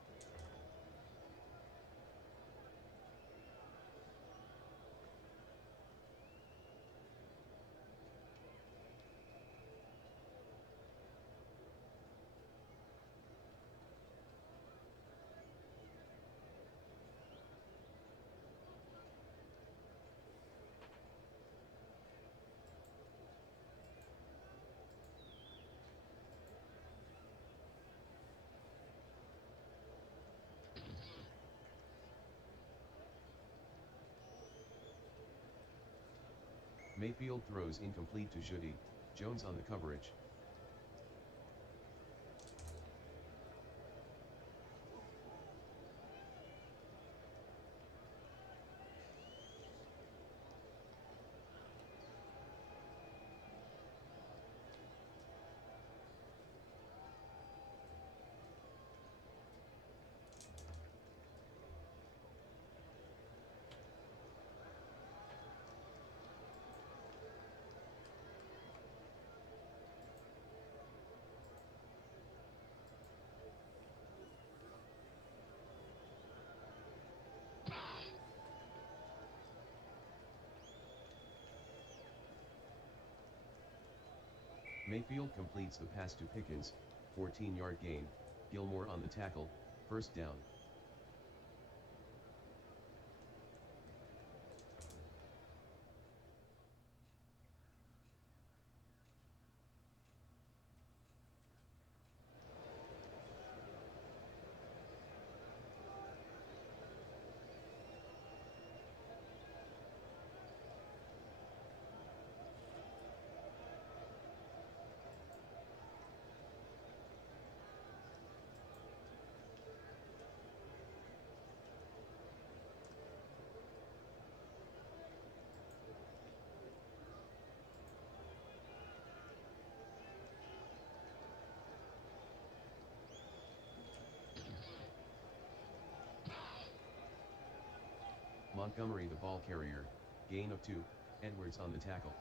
Mayfield throws incomplete to Judy. Jones on the coverage. Mayfield completes the pass to Pickens, 14-yard gain, Gilmore on the tackle, first down. Montgomery the ball carrier, gain of 2, Edwards on the tackle.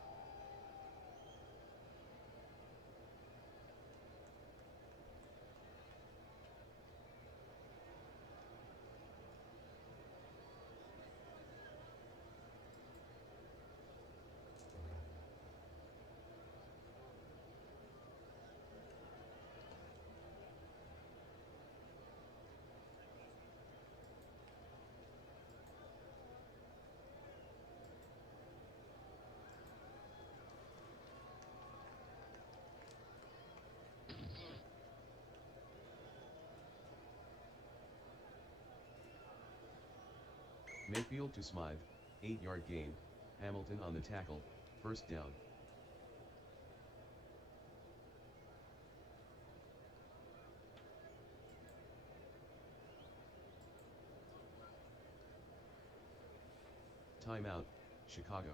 Mayfield to Smythe, 8-yard gain, Hamilton on the tackle, first down. Timeout, Chicago.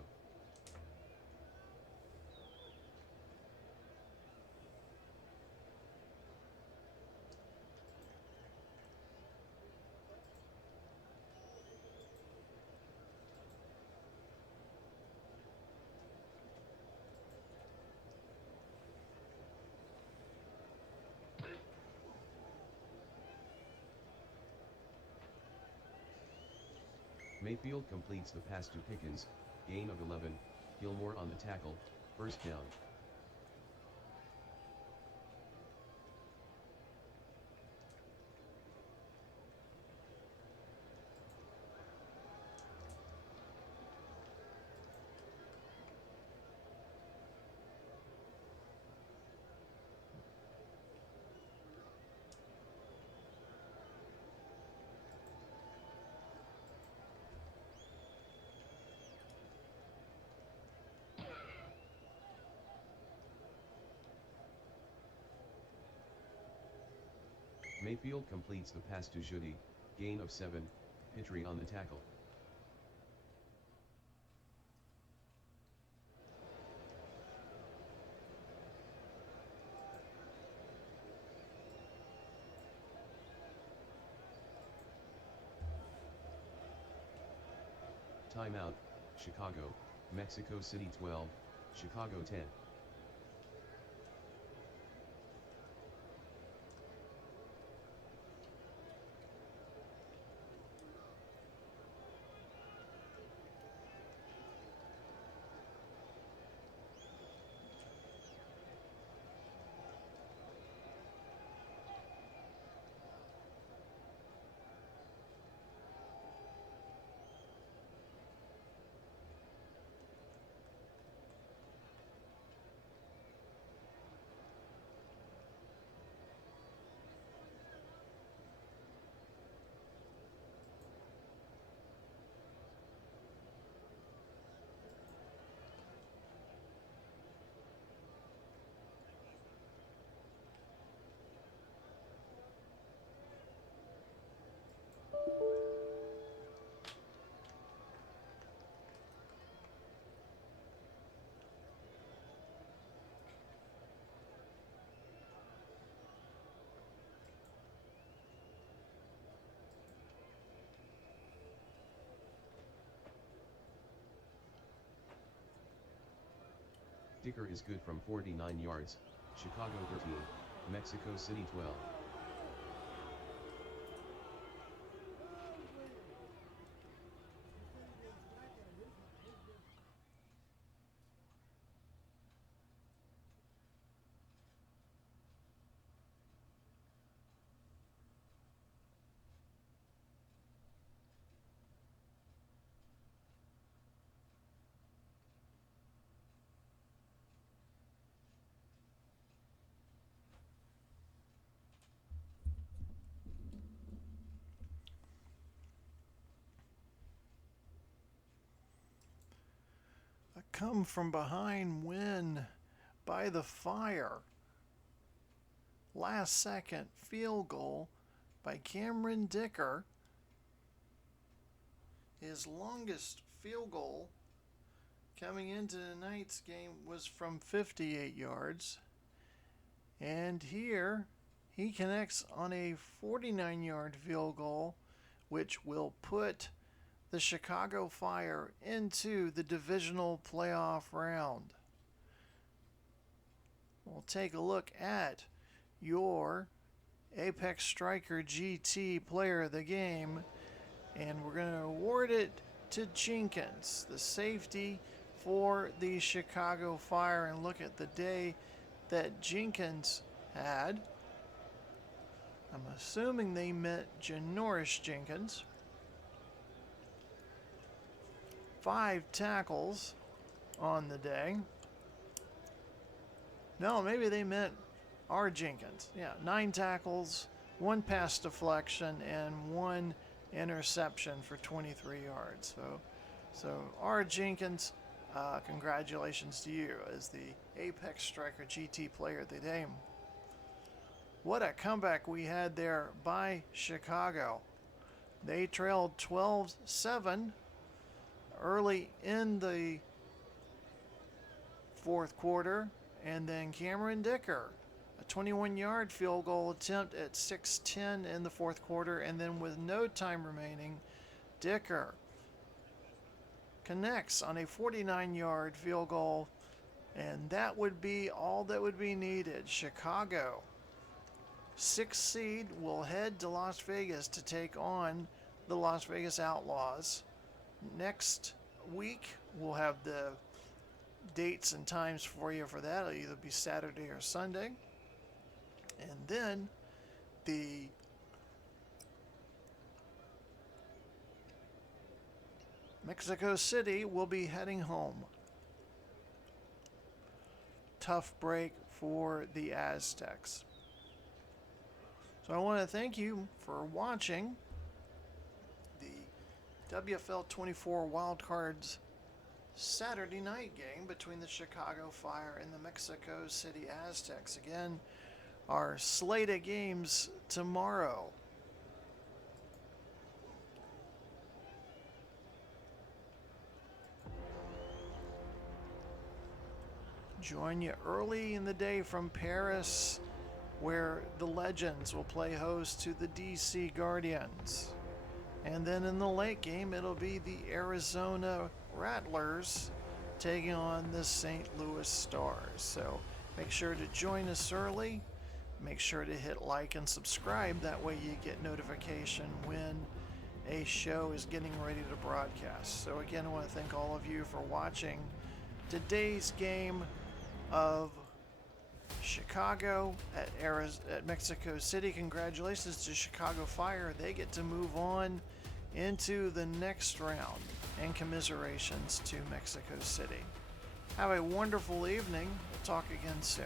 Mayfield completes the pass to Pickens, gain of 11, Gilmore on the tackle, first down. Mayfield completes the pass to Judy, gain of 7, Petrie on the tackle. Timeout, Chicago, Mexico City 12, Chicago 10. Dicker is good from 49 yards, Chicago 13, Mexico City 12. A come from behind win by the Fire. Last second field goal by Cameron Dicker. His longest field goal coming into tonight's game was from 58 yards. And here he connects on a 49-yard field goal, which will put the Chicago Fire into the divisional playoff round. We'll take a look at your Apex Striker GT player of the game, and we're going to award it to Jenkins, the safety for the Chicago Fire. And look at the day that Jenkins had. I'm assuming they meant Janoris Jenkins. 5 tackles on the day. No, maybe they meant R. Jenkins. Yeah, 9 tackles, 1 pass deflection, and 1 interception for 23 yards. So R. Jenkins, congratulations to you as the Apex Striker GT Player of the Day. What a comeback we had there by Chicago. They trailed 12-7 early in the fourth quarter, and then Cameron Dicker, a 21-yard field goal attempt at 6:10 in the fourth quarter, and then with no time remaining, Dicker connects on a 49-yard field goal, and that would be all that would be needed. Chicago, 6th seed, will head to Las Vegas to take on the Las Vegas Outlaws. Next week, we'll have the dates and times for you for that. It'll either be Saturday or Sunday. And then the Mexico City will be heading home. Tough break for the Aztecs. So I want to thank you for watching the WFL 24 Wildcards Saturday night game between the Chicago Fire and the Mexico City Aztecs. Again, our slate of games tomorrow. Join you early in the day from Paris, where the Legends will play host to the DC Guardians. And then in the late game, it'll be the Arizona Rattlers taking on the St. Louis Stars. So make sure to join us early. Make sure to hit like and subscribe. That way you get notification when a show is getting ready to broadcast. So again, I want to thank all of you for watching today's game of Chicago at Mexico City. Congratulations to Chicago Fire. They get to move on into the next round, and commiserations to Mexico City. Have a wonderful evening. We'll talk again soon.